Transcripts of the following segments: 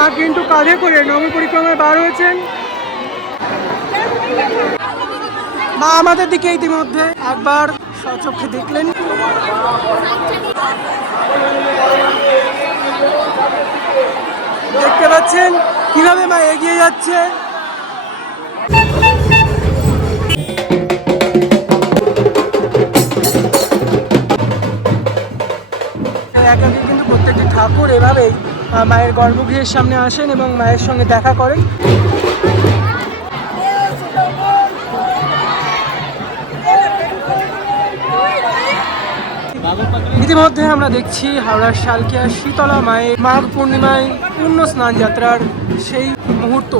মা কিন্তু কাঁধে করে নগর পরিক্রমায় বার হয়েছেন। মা আমাদের দিকে ইতিমধ্যে একবার সচক্ষে দেখলেন। দেখতে পাচ্ছেন কীভাবে মা এগিয়ে যাচ্ছে। একে একে কিন্তু প্রত্যেকটি ঠাকুর এভাবেই মায়ের গর্ভগৃহের সামনে আসেন এবং মায়ের সঙ্গে দেখা করেন। ইতিমধ্যে আমরা দেখছি হাওড়ার শালকিয়া শীতলা মায়ের মাঘ পূর্ণিমায় পূর্ণ স্নান যাত্রার সেই মুহূর্ত।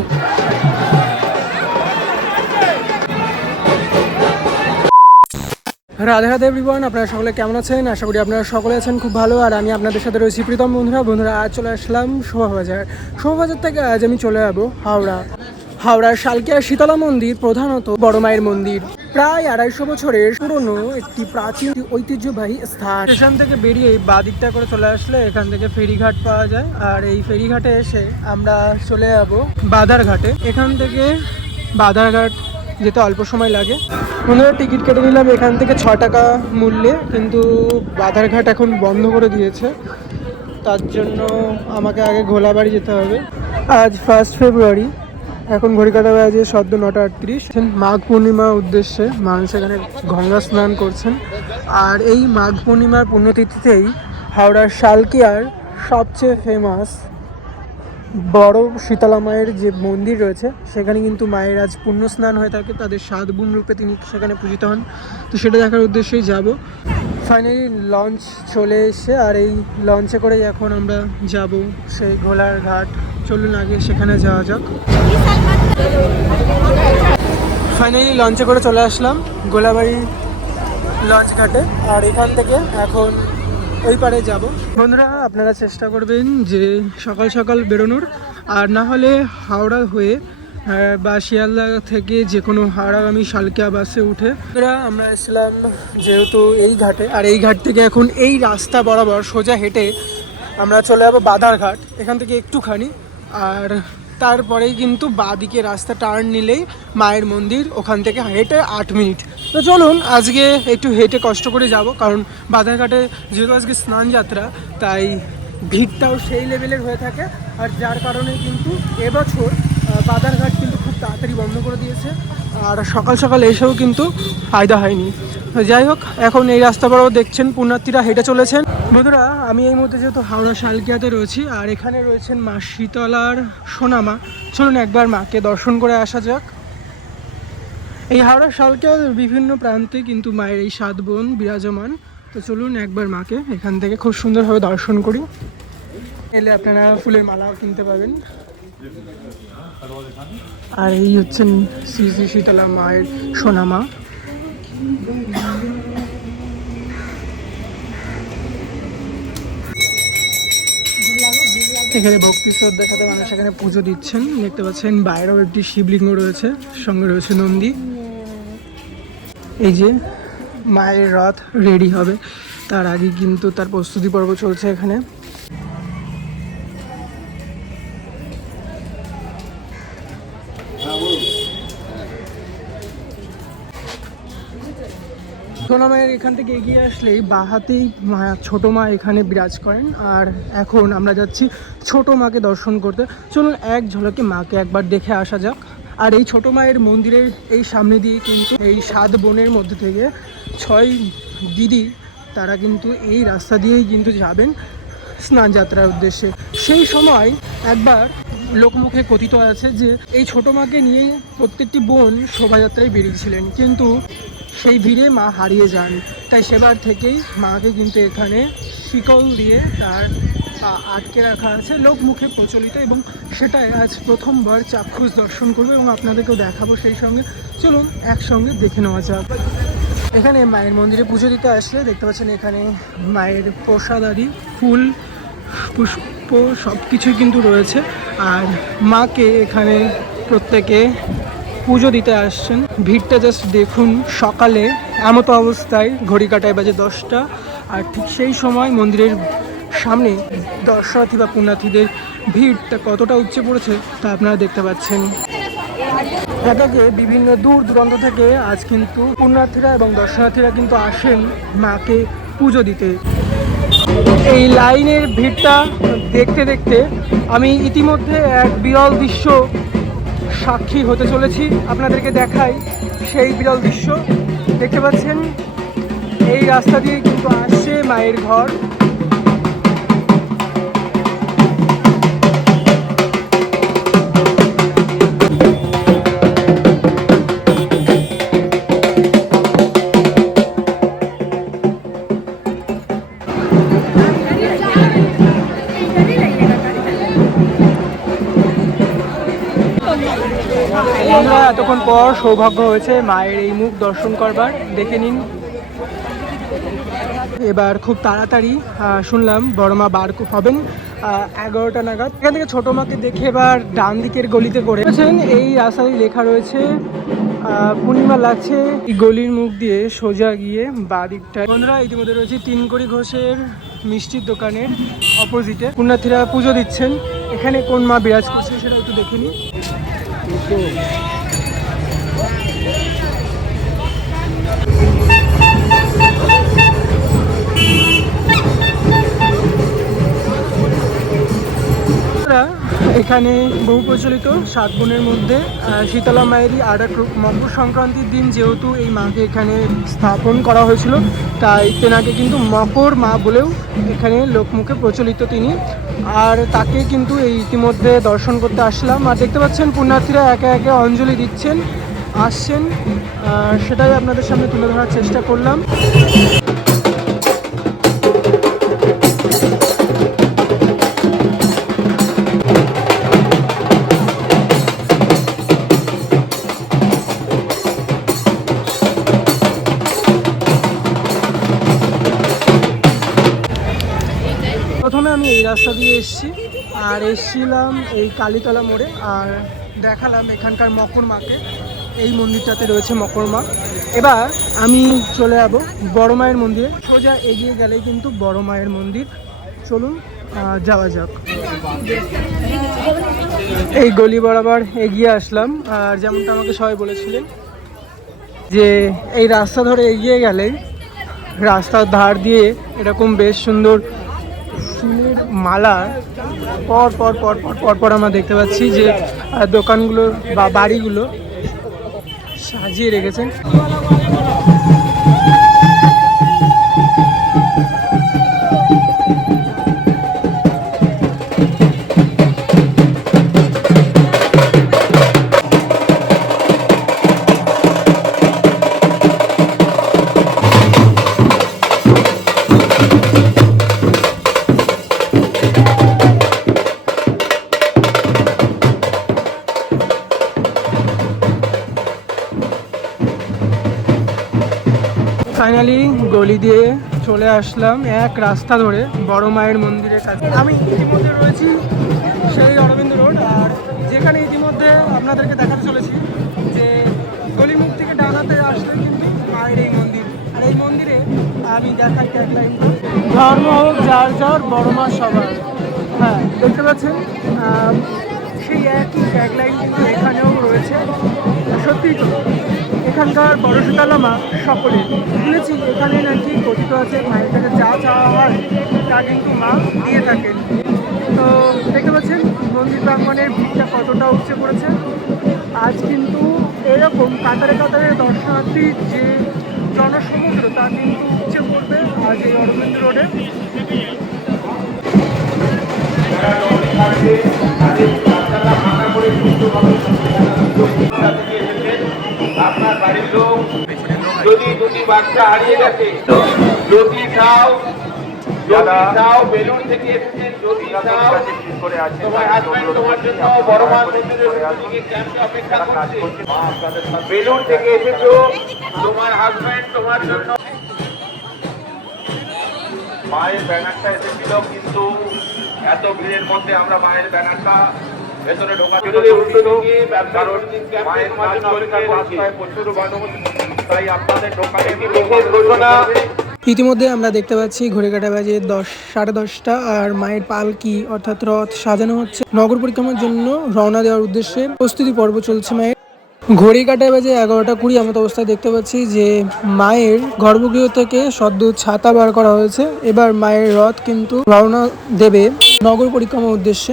রাধে রাধে এভরিওয়ান আপনারা সকলে কেমন আছেন? আশা করি আপনারা সকলে আছেন খুব ভালো। আর আমি আপনাদের সাথে রয়েছি প্রীতম বন্ধুরা। বন্ধুরা, আজ চলে আসলাম শোভাবাজার। শোভাবাজার থেকে আজ আমি চলে যাব হাওড়া। হাওড়ার শালকিয়া শীতলা মন্দির প্রধানত বড় মায়ের মন্দির। প্রায় আড়াইশো বছরের পুরনো একটি প্রাচীন ঐতিহ্যবাহী স্থান। স্টেশন থেকে বেরিয়ে বাঁ দিকটা করে চলে আসলে এখান থেকে ফেরিঘাট পাওয়া যায়। আর এই ফেরিঘাটে এসে আমরা চলে যাব বাধারঘাটে। এখান থেকে বাধারঘাট যেতে অল্প সময় লাগে। বন্ধুরা, টিকিট কেটে নিলাম। এখান থেকে ছ টাকা মূল্যে, কিন্তু বাধারঘাট এখন বন্ধ করে দিয়েছে। তার জন্য আমাকে আগে ঘোলাবাড়ি যেতে হবে। আজ ফার্স্ট ফেব্রুয়ারি এখন ঘড়ি কাটা বাজে সদ্য নটা আটত্রিশ। মাঘ পূর্ণিমা উদ্দেশ্যে মানুষ এখানে গঙ্গা স্নান করছেন। আর এই মাঘ পূর্ণিমার পুণ্যতিথিতেই হাওড়ার শালকিয়ার সবচেয়ে ফেমাস বড় শীতলা মায়ের যে মন্দির রয়েছে, সেখানে কিন্তু মায়ের আজ পুণ্য স্নান হয়ে থাকে, তাদের সাত বোন রূপে তিনি সেখানে পূজিত হন। তো সেটা দেখার উদ্দেশ্যেই যাব। ফাইনালি লঞ্চ চলে এসে আর এই লঞ্চে করেই এখন আমরা যাব সেই ঘোলার ঘাট। চলুন আগে সেখানে যাওয়া যাক। ফাইনালি লঞ্চে করে চলে আসলাম, গোলাবাড়ি লঞ্চ ঘাটে। আর এখান থেকে এখন ওই পারে যাব। বন্ধুরা আপনারা চেষ্টা করবেন যে সকাল সকাল বেরোনোর। আর না হলে হাওড়া হয়ে বা শিয়ালদা থেকে যে কোনো হাওড়াগামী শালকিয়া বাসে উঠে। বন্ধুরা আমরা এসেছিলাম যেহেতু এই ঘাটে। আর এই ঘাট থেকে এখন এই রাস্তা বরাবর সোজা হেঁটে আমরা চলে যাব বাধারঘাট। এখান থেকে একটুখানি। আর তারপরেই কিন্তু বাঁদিকে রাস্তা টার্ন নিলেই মায়ের মন্দির, ওখান থেকে হেঁটে আট মিনিট। তো চলুন, আজকে একটু হেঁটে কষ্ট করে যাব, কারণ বাধারঘাটে যেহেতু আজকে স্নান যাত্রা, তাই ভিড়টাও সেই লেভেলের হয়ে থাকে। আর যার কারণে কিন্তু এবছর বাধারঘাট কিন্তু তাড়াতাড়ি বন্ধ করে দিয়েছে। আর সকাল সকাল এসেও কিন্তু ফায়দা হয়নি। যাই হোক, এখন এই রাস্তা বরাবর দেখছেন পুণ্যার্থীরা হেঁটে চলেছেন। বন্ধুরা, আমি এই মুহূর্তে যেহেতু হাওড়া শালকিয়াতে রয়েছি, আর এখানে রয়েছেন মা শীতলার সোনামা। চলুন একবার মাকে দর্শন করে আসা যাক। এই হাওড়া শালকিয়ার বিভিন্ন প্রান্তে কিন্তু মায়ের এই সাত বোন বিরাজমান। তো চলুন একবার মাকে এখান থেকে খুব সুন্দরভাবে দর্শন করি। এলে আপনারা ফুলের মালাও কিনতে পাবেন। আর এই হচ্ছেন শ্রী শ্রী শীতলা মায়ের সোনামা। এখানে ভক্তি শ্রদ্ধার সাথে মানুষ এখানে পুজো দিচ্ছেন। দেখতে পাচ্ছেন বাইরেও একটি শিবলিঙ্গ রয়েছে, সঙ্গে রয়েছে নন্দী। এই যে মায়ের রথ রেডি হবে। তার আগে কিন্তু তার প্রস্তুতি পর্ব চলছে এখানে। সোনা মায়ের এখান থেকে এগিয়ে আসলেই বাহাতেই মা, ছোটো মা এখানে বিরাজ করেন। আর এখন আমরা যাচ্ছি ছোট মাকে দর্শন করতে। চলুন এক ঝলকে মাকে একবার দেখে আসা যাক। আর এই ছোট মায়ের মন্দিরের এই সামনে দিয়ে কিন্তু এই সাত বোনের মধ্যে থেকে ছয় দিদি, তারা কিন্তু এই রাস্তা দিয়েই কিন্তু যাবেন স্নান যাত্রার উদ্দেশ্যে। সেই সময় একবার লোকমুখে কথিত আছে যে এই ছোট মাকে নিয়েই প্রত্যেকটি বোন শোভাযাত্রায় বেরিয়েছিলেন। কিন্তু সেই ভিড়ে মা হারিয়ে যান। তাই সেবার থেকেই মাকে কিন্তু এখানে শিকল দিয়ে তার আটকে রাখা আছে লোকমুখে প্রচলিত এবং সেটাই আজ প্রথমবার চাক্ষুষ দর্শন করব এবং আপনাদেরকেও দেখাবো সেই সঙ্গে। চলুন একসঙ্গে দেখে নেওয়া যাক। এখানে মায়ের মন্দিরে পুজো দিতে আসলে দেখতে পাচ্ছেন এখানে মায়ের প্রসাদ আদি ফুল পুষ্প সব কিছুই কিন্তু রয়েছে। আর মাকে এখানে প্রত্যেকে পুজো দিতে আসছেন। ভিড়টা জাস্ট দেখুন সকালে। এমতো অবস্থায় ঘড়ি কাটায় বাজে দশটা। আর ঠিক সেই সময় মন্দিরের সামনে দর্শনার্থী বা পুণ্যার্থীদের ভিড়টা কতটা উপচে পড়েছে তা আপনারা দেখতে পাচ্ছেন। এটাকে বিভিন্ন দূর দূরান্ত থেকে আজ কিন্তু পুণ্যার্থীরা এবং দর্শনার্থীরা কিন্তু আসেন মাকে পুজো দিতে। এই লাইনের ভিড়টা দেখতে দেখতে আমি ইতিমধ্যে এক বিরল দৃশ্য সাক্ষী হতে চলেছি। আপনাদেরকে দেখাই সেই বিরল দৃশ্য। দেখতে পাচ্ছেন, এই রাস্তা দিয়ে কিন্তু আসছে মায়ের ঘর। সৌভাগ্য হয়েছে, মায়ের এই মুখ দর্শন করবার। দেখে নিন। এবার খুব তাড়াতাড়ি শুনলাম বড় মা বার হবেন এগারোটা নাগাদ। এখান থেকে ছোটো মাকে দেখে এবার ডান দিকের গলিতে দেখেছেন এই রাস্তায় লেখা রয়েছে পূর্ণিমা লাগছে। এই গলির মুখ দিয়ে সোজা গিয়ে বা দিকটায়। বন্ধুরা, ইতিমধ্যে রয়েছে তিনকড়ি ঘোষের মিষ্টির দোকানের অপোজিটে। পুণ্যার্থীরা পুজো দিচ্ছেন। এখানে কোন মা বিরাজ করছে সেটা একটু দেখে নিই আমরা এখানে বহু প্রচলিত সাত বোনের মধ্যে শীতলা মায়েরই আর এক মকর সংক্রান্তির দিন যেহেতু এই মাকে এখানে স্থাপন করা হয়েছিল, তাই তেনাকে কিন্তু মকর মা বলেও এখানে লোকমুখে প্রচলিত তিনি। আর তাকে কিন্তু এই ইতিমধ্যে দর্শন করতে আসলাম। আর দেখতে পাচ্ছেন, পুণ্যার্থীরা একে একে অঞ্জলি দিচ্ছেন, আসছেন। সেটাই আপনাদের সামনে তুলে ধরার চেষ্টা করলাম। রাস্তা দিয়ে এসছি। আর এসছিলাম এই কালীতলা মোড়ে, আর দেখালাম এখানকার মকর মাকে। এই মন্দিরটাতে রয়েছে মকর মা। এবার আমি চলে যাব বড় মায়ের মন্দিরে। সোজা এগিয়ে গেলেই কিন্তু বড় মায়ের মন্দির। চলুন যাওয়া যাক। এই গলি বরাবর এগিয়ে আসলাম। আর যেমনটা আমাকে সবাই বলেছিলেন যে এই রাস্তা ধরে এগিয়ে গেলে রাস্তার ধার দিয়ে এরকম বেশ সুন্দর ফুলের মালা পর পর পর পর পর পর আমরা দেখতে পাচ্ছি যে দোকানগুলো বা বাড়িগুলো সাজিয়ে রেখেছেন। গলি দিয়ে চলে আসলাম এক রাস্তা ধরে বড় মায়ের মন্দিরের কাছে। আমি ইতিমধ্যে রয়েছি সেই অরবিন্দ রোড, আর যেখানে ইতিমধ্যে আপনাদেরকে দেখাতে চলেছি যে গলিমুখ থেকে ডানাতে আসলে কিন্তু মায়ের এই মন্দির। আর এই মন্দিরে আমি দেখাই ট্যাগলাইনটা ধর্ম হোক, যার যার, বড় মা সবার। হ্যাঁ দেখতে পাচ্ছেন? সেই একই ট্যাগলাইন কিন্তু এখানেও রয়েছে। সত্যিই তো এখানকার বড় শীতলা মা সকলে শুনেছি এখানে নাকি কথিত আছে মায়ের কাছে যা চাওয়া হয়, তা কিন্তু মা দিয়ে থাকেন। তো দেখতে পাচ্ছেন মন্দির প্রাঙ্গণের ভিড়টা কতটা উঠছে পড়েছে। আজ কিন্তু এরকম কাতারে কাতারে দর্শনার্থীর যে জনসমুদ্র, তা কিন্তু উঠছে পড়বে আজ এই অরবিন্দ রোডে। আপনার বাড়ির লোক, যদি দুটি বাচ্চা হারিয়ে গেছে, যদি চাও বেলুন থেকে তোমার এসেছ, তোমার হাজবেন্ড তোমার জন্য মায়ের ব্যানারটা এসেছিল, কিন্তু এত ভিড়ের মধ্যে আমরা মায়ের ব্যানারটা ভেতরে ঢোকা কারণ মায়ের মাঝে অপেক্ষা করছে প্রচুর মানুষ তাই আপনাদের বিশেষ ঘোষণা। ইতিমধ্যে আমরা দেখতে পাচ্ছি ঘড়িকাটা বাজে দশ সাড়ে দশটা আর মায়ের পালকি অর্থাৎ রথ সাজানো হচ্ছে। নগর পরিক্রমার জন্য রওনা দেওয়ার উদ্দেশ্যে প্রস্তুতি পর্ব চলছে মায়ের। ঘড়ি কাটায় বাজে এগারোটা কুড়ি এমত অবস্থায় দেখতে পাচ্ছি যে মায়ের গর্ভগৃহ থেকে সদ্য ছাতা বার করা হয়েছে। এবার মায়ের রথ কিন্তু রওনা দেবে নগর পরিক্রমার উদ্দেশ্যে।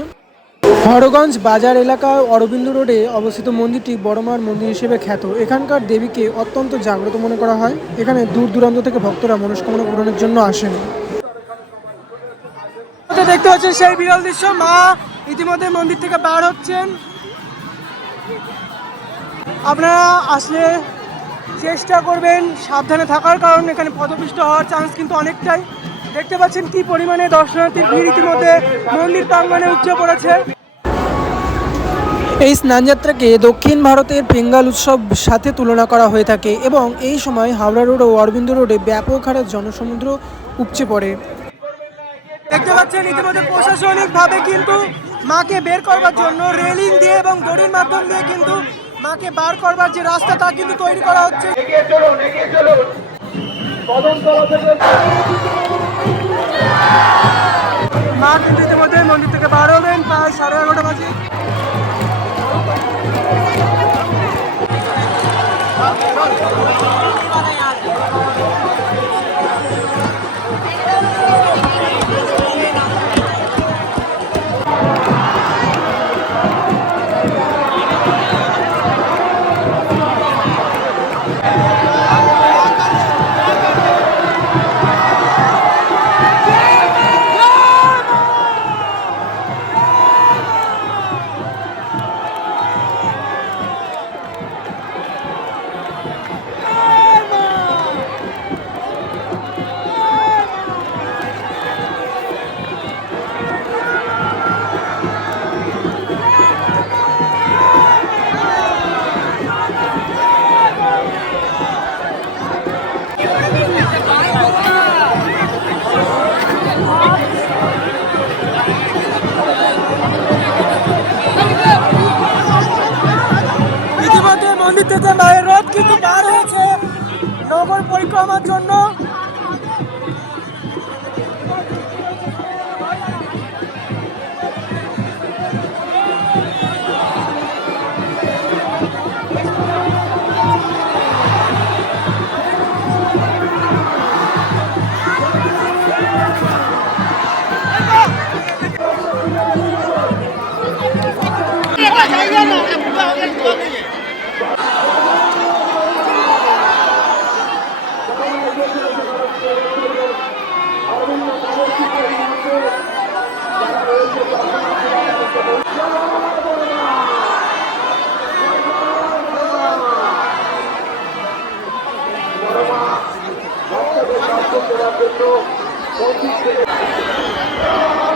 হরগঞ্জ বাজার এলাকা অরবিন্দ রোডে অবস্থিত মন্দিরটি বড়মার মন্দির হিসেবে খ্যাত। এখানকার দেবীকে অত্যন্ত জাগ্রত মনে করা হয়। এখানে দূর দূরান্ত থেকে ভক্তরা মনস্কামনা পূরণের জন্য আসেন। দেখতে পাচ্ছেন সেই বিরল দৃশ্য। মা ইতিমধ্যে মন্দির থেকে বার হচ্ছেন। আপনারা আসলে চেষ্টা করবেন সাবধানে থাকার কারণ এখানে পদপিষ্ট হওয়ার চান্স কিন্তু অনেকটাই। দেখতে পাচ্ছেন কি পরিমাণে দর্শনার্থীর ভিড় ইতিমধ্যে মন্দির প্রাঙ্গণে উচ্চ পড়েছে। এই স্নানযাত্রাকে দক্ষিণ ভারতের বেঙ্গাল উৎসব সাথে তুলনা করা হয়ে থাকে এবং এই সময় হাওড়া রোড ও অরবিন্দ রোডে ব্যাপক হারে জনসমুদ্র উপচে পড়ে। দেখতে পাচ্ছেন ইতিমধ্যে প্রশাসনিকভাবে কিন্তু মাকে বের করবার জন্য রেলিং দিয়ে এবং দড়ির মাধ্যম দিয়ে কিন্তু মাকে বার করবার যে রাস্তা তা কিন্তু তৈরি করা হচ্ছে। এগিয়ে চলুন এগিয়ে চলুন। মা কিন্তু ইতিমধ্যে মন্দির থেকে বার হবেন প্রায় সাড়ে এগারোটা বাজে। Thank you. পরিক্রমার জন্য Pode ser.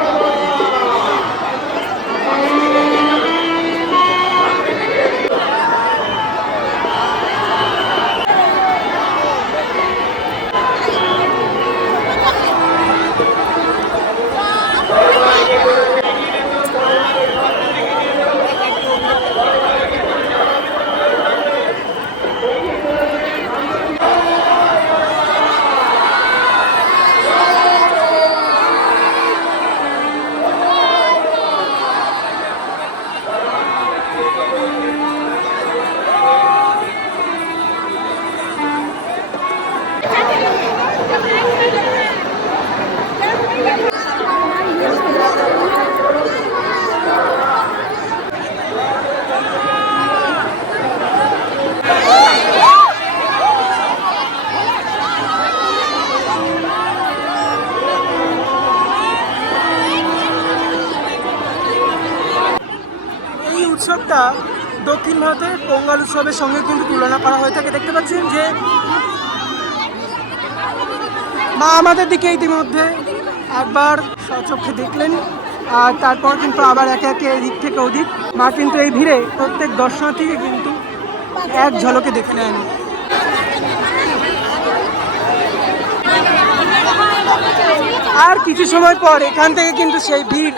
উৎসবের সঙ্গে কিন্তু তুলনা করা হয়ে থাকে। দেখতে পাচ্ছেন যে মা আমাদের দিকে ইতিমধ্যে একবার সচক্ষে দেখলেন, আর তারপর কিন্তু আবার একে একে এদিক থেকে ওদিক মা কিন্তু এই ভিড়ে প্রত্যেক দর্শনার্থীকে কিন্তু এক ঝলকে দেখে নেন। আর কিছু সময় পর এখান থেকে কিন্তু সেই ভিড়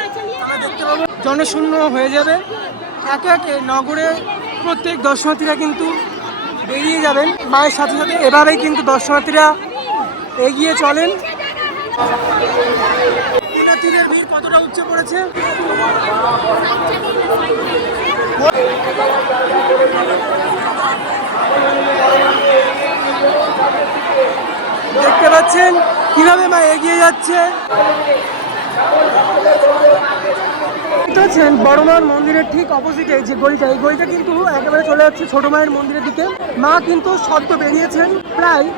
জনশূন্য হয়ে যাবে। একে একে নগরে প্রত্যেক দর্শনার্থীরা কিন্তু বেরিয়ে যাবেন। মায়ের সাথে সাথে এভাবেই কিন্তু দর্শনার্থীরা এগিয়ে চলেন। ভিড় কতটা উচ্চে পড়েছে? দেখতে পাচ্ছেন কীভাবে মা এগিয়ে যাচ্ছে। পাচ্ছেন বড় মন্দিরের ঠিক অপোজিটে যে গলিটা, এই গলিটা কিন্তু একেবারে চলে যাচ্ছে ছোট মায়ের মন্দিরের দিকে। মা কিন্তু সদ্য বেরিয়েছেন, প্রায়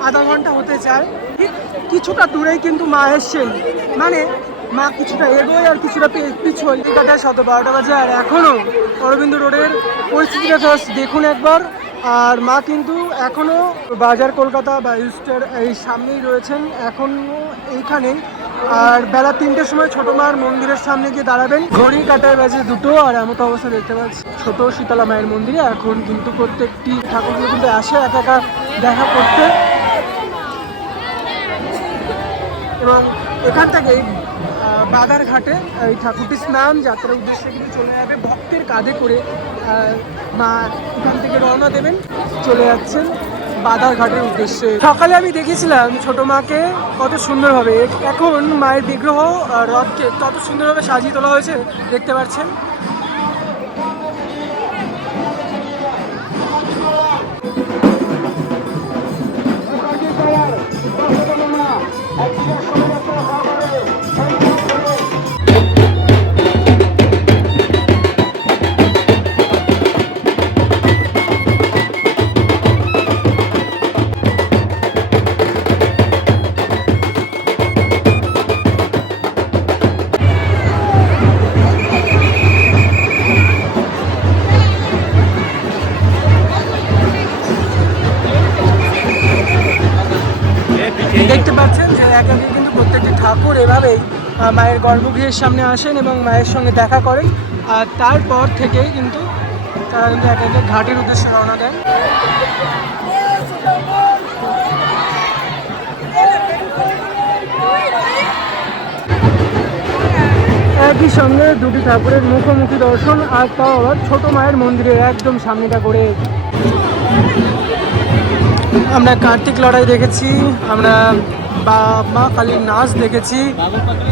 আধা ঘণ্টা হতে চায়। ঠিক কিছুটা দূরেই কিন্তু মা এসছেন। মানে মা কিছুটা এগোয় আর কিছুটা পে- পিছোয় কাটায় শত বারোটা বাজে আর এখনও অরবিন্দ রোডের পরিস্থিতিটা জাস্ট দেখুন একবার। আর মা কিন্তু এখনও বাজার কলকাতা বা ইস্টার এই সামনেই রয়েছেন। এখনও এইখানেই আর বেলা তিনটের সময় ছোট মার মন্দিরের সামনে গিয়ে দাঁড়াবেন। ঘড়ি কাটায় বাজে দুটো আর এমত অবস্থা দেখতে পাচ্ছি। ছোট শীতলা মায়ের মন্দিরে। এখন কিন্তু প্রত্যেকটি ঠাকুরগুলো কিন্তু আসে একা একা দেখা করতে। এবং এখান থেকেই আহ, বাদারঘাটে এই ঠাকুরটি স্নান যাত্রার উদ্দেশ্যে কিন্তু চলে যাবে। ভক্তের কাঁধে করে মা এখান থেকে রওনা দেবেন। চলে যাচ্ছেন। বাদারঘাটের উদ্দেশ্যে। সকালে আমি দেখেছিলাম ছোট মাকে কত সুন্দরভাবে। এখন মায়ের বিগ্রহ রথকে কত সুন্দরভাবে সাজিয়ে তোলা হয়েছে, দেখতে পাচ্ছেন। গর্ভগৃহের সামনে আসেন এবং মায়ের সঙ্গে দেখা করেন। আর তারপর থেকেই কিন্তু তারা কিন্তু একে একে ঘাটের উদ্দেশ্যে রওনা দেন। একই সঙ্গে দুটি ঠাকুরের মুখোমুখি দর্শন আর তাও আবার ছোট মায়ের মন্দিরের একদম সামনেটা করে আমরা কার্তিক লড়াই দেখেছি। আমরা বা মা কালীর নাচ দেখেছি।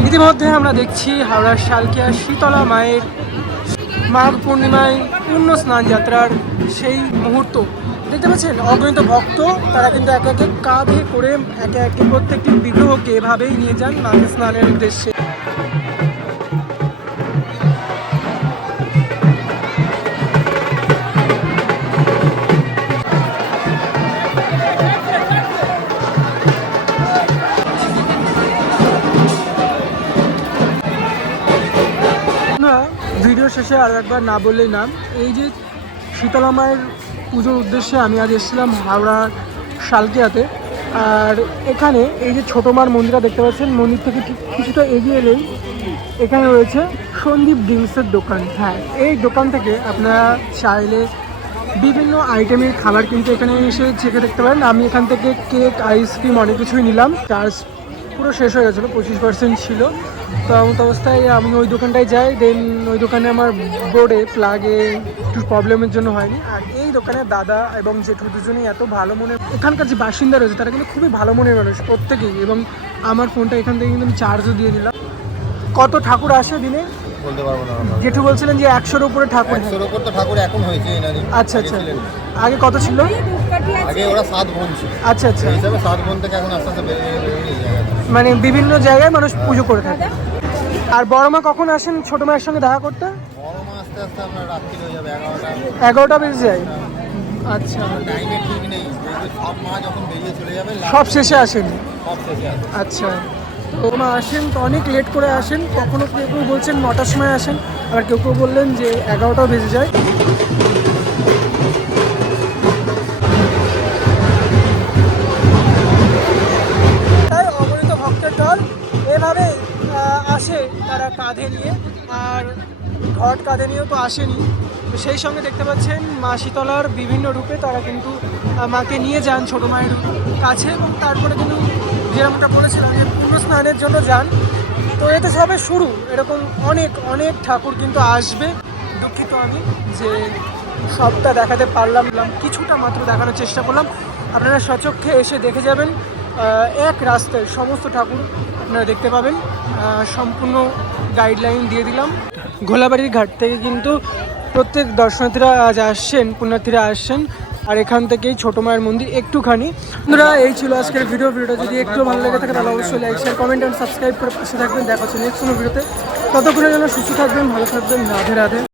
ইতিমধ্যে আমরা দেখছি হাওড়ার শালকিয়া শীতলা মায়ের মাঘ পূর্ণিমায় পূর্ণ স্নান যাত্রার সেই মুহূর্ত। দেখতে পাচ্ছেন, অগণিত ভক্ত, তারা কিন্তু একে একে কাঁধে করে, একে একে প্রত্যেকটি বিগ্রহকে এভাবেই নিয়ে যান মাঘ স্নানের উদ্দেশ্যে। আর একবার না বললেই নাম। এই যে শীতলা মায়ের পুজোর উদ্দেশ্যে আমি আজ এসেছিলাম হাওড়ার শালকিয়াতে। আর এখানে এই যে ছোটো মার মন্দিরটা দেখতে পাচ্ছেন, মন্দির থেকে ঠিক কিছুটা এগিয়ে এলেই এখানে রয়েছে সন্দীপ ড্রিঙ্কসের দোকান। হ্যাঁ এই দোকান থেকে আপনারা চাইলে বিভিন্ন আইটেমের খাবার কিন্তু এখানে এসে চেখে দেখতে পারেন। আমি এখান থেকে কেক, আইসক্রিম অনেক কিছুই নিলাম। চার্জ পুরো শেষ হয়ে গেছিল, পঁচিশ পার্সেন্ট ছিল। তো এমন অবস্থায় আমি ওই দোকানটায় যাই দেন ওই দোকানে আমার বোর্ডে প্লাগে একটু প্রবলেমের জন্য হয়নি। আর এই দোকানে দাদা এবং জেঠু দুজনেই এত ভালো মনে এখানকার যে বাসিন্দা রয়েছে, তারা কিন্তু খুবই ভালো মনের মানুষ প্রত্যেকেই। এবং আমার ফোনটা এখান থেকে কিন্তু আমি চার্জও দিয়ে দিলাম। কত ঠাকুর আসে দিনে? বলতে পারব না জেঠু বলছিলেন যে একশোর উপরে ঠাকুর হয়। একশোর ওপর তো ঠাকুর এখন হয়েছে এনারই। আচ্ছা আচ্ছা। আগে কত ছিল? আগে ওরা সাত বোন ছিল। আচ্ছা আচ্ছা। হিসাবে সাত বোন থেকে এখন আস্তে আস্তে মানে বিভিন্ন জায়গায় মানুষ পুজো করে থাকে। আর বড় মা কখন আসেন? ছোট মায়ের সঙ্গে দেখা করতে? বড় মা আস্তে আস্তে আপনার রাত্রি হয়ে যাবে এগারোটা। এগারোটা বেজে যায়। আচ্ছা। টাইমে ঠিক নেই। সব মা যখন বেরিয়ে চলে যাবে সব শেষে আসেন। সব শেষে আচ্ছা। তো মা আসেন, তো অনেক লেট করে আসেন। কখনো কেউ কেউ বলছেন নটার সময় আসেন, আবার কেউ কেউ বললেন যে এগারোটাও বেজে যায়। তাই আসে তারা কাঁধে নিয়ে, আর ঘট কাঁধে নিয়েও তো আসেনি। তো সেই সঙ্গে দেখতে পাচ্ছেন মা শীতলার বিভিন্ন রূপে তারা কিন্তু মাকে নিয়ে যান ছোটো মায়ের কাছে এবং তারপরে কিন্তু যেরকমটা বলেছিলাম যে পূর্ণ স্নানের জন্য যান, তো এটা সবে শুরু। এরকম অনেক অনেক ঠাকুর কিন্তু আসবে। দুঃখিত আমি যে সবটা দেখাতে পারলাম না। কিছুটা মাত্র দেখানোর চেষ্টা করলাম। আপনারা সচক্ষে এসে দেখে যাবেন এক রাস্তায় সমস্ত ঠাকুর আপনারা দেখতে পাবেন। সম্পূর্ণ গাইডলাইন দিয়ে দিলাম। ঘোলাবাড়ির ঘাট থেকে কিন্তু প্রত্যেক দর্শনার্থীরা আজ আসছেন, পুণ্যার্থীরা আসছেন। আর এখান থেকেই ছোট মায়ের মন্দির একটুখানি। বন্ধুরা, এই ছিল আজকের ভিডিও ভিডিওটা যদি একটু ভালো লেগে থাকে, তাহলে অবশ্যই like share comment and subscribe করে পাশে থাকবেন। দেখা হচ্ছে নেক্সট কোনো ভিডিওতে ততক্ষণের জন্য সুস্থ থাকবেন, ভালো থাকবেন। রাধে রাধে।